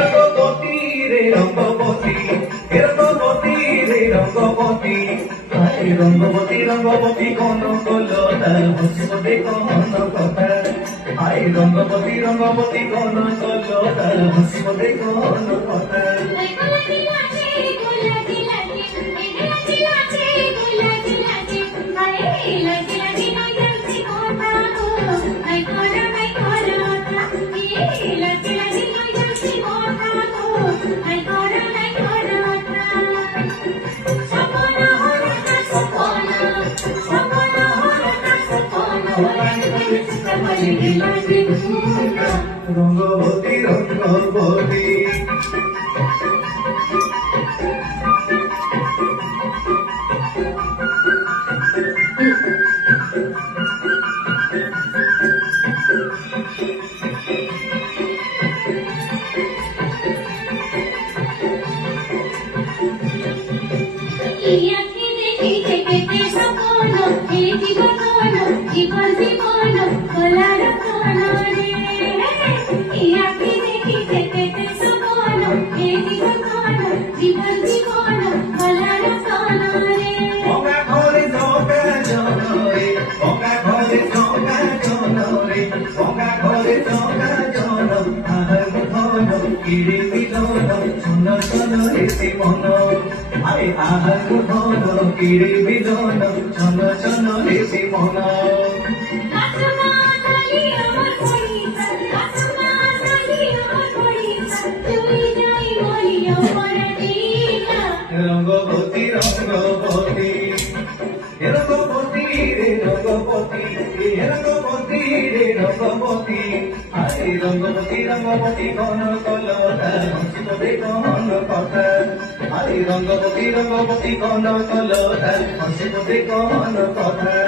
রঙ্গবতী রে রঙ্গবতী, রঙ্গবতী রে রঙ্গবতী, রঙ্গবতী রঙ্গবতী কোন কলতা হসতে কোন কথা, রঙ্গবতী রঙ্গবতী কোন কলতা হসতে কোন কথা। রঙ্গবতী রঙ্গবতী জীবন জীবন খোলার কোন রে ইয়াকে দেখি দেখতে সপন এই জীবন জীবন জীবন খোলার কোন রে ওকা ঘরে জোকা জনরে, ওকা ঘরে জোকা জনরে, ওকা ঘরে জোকা জন, আহার মুঠন কিরে বিজন, শোন শোন হেসে মন, আহার মুঠন কিরে বিজন, শোন শোন হেসে মন। রঙ্গবতী রঙ্গবতী, রঙ্গবতী রে রঙ্গবতী, রঙ্গবতী রে রঙ্গবতী, রঙ্গবতী রঙ্গবতী কোন কলতা হসতে কোন কথা, রঙ্গবতী রঙ্গবতী কোন কলতা হসতে কোন কথা।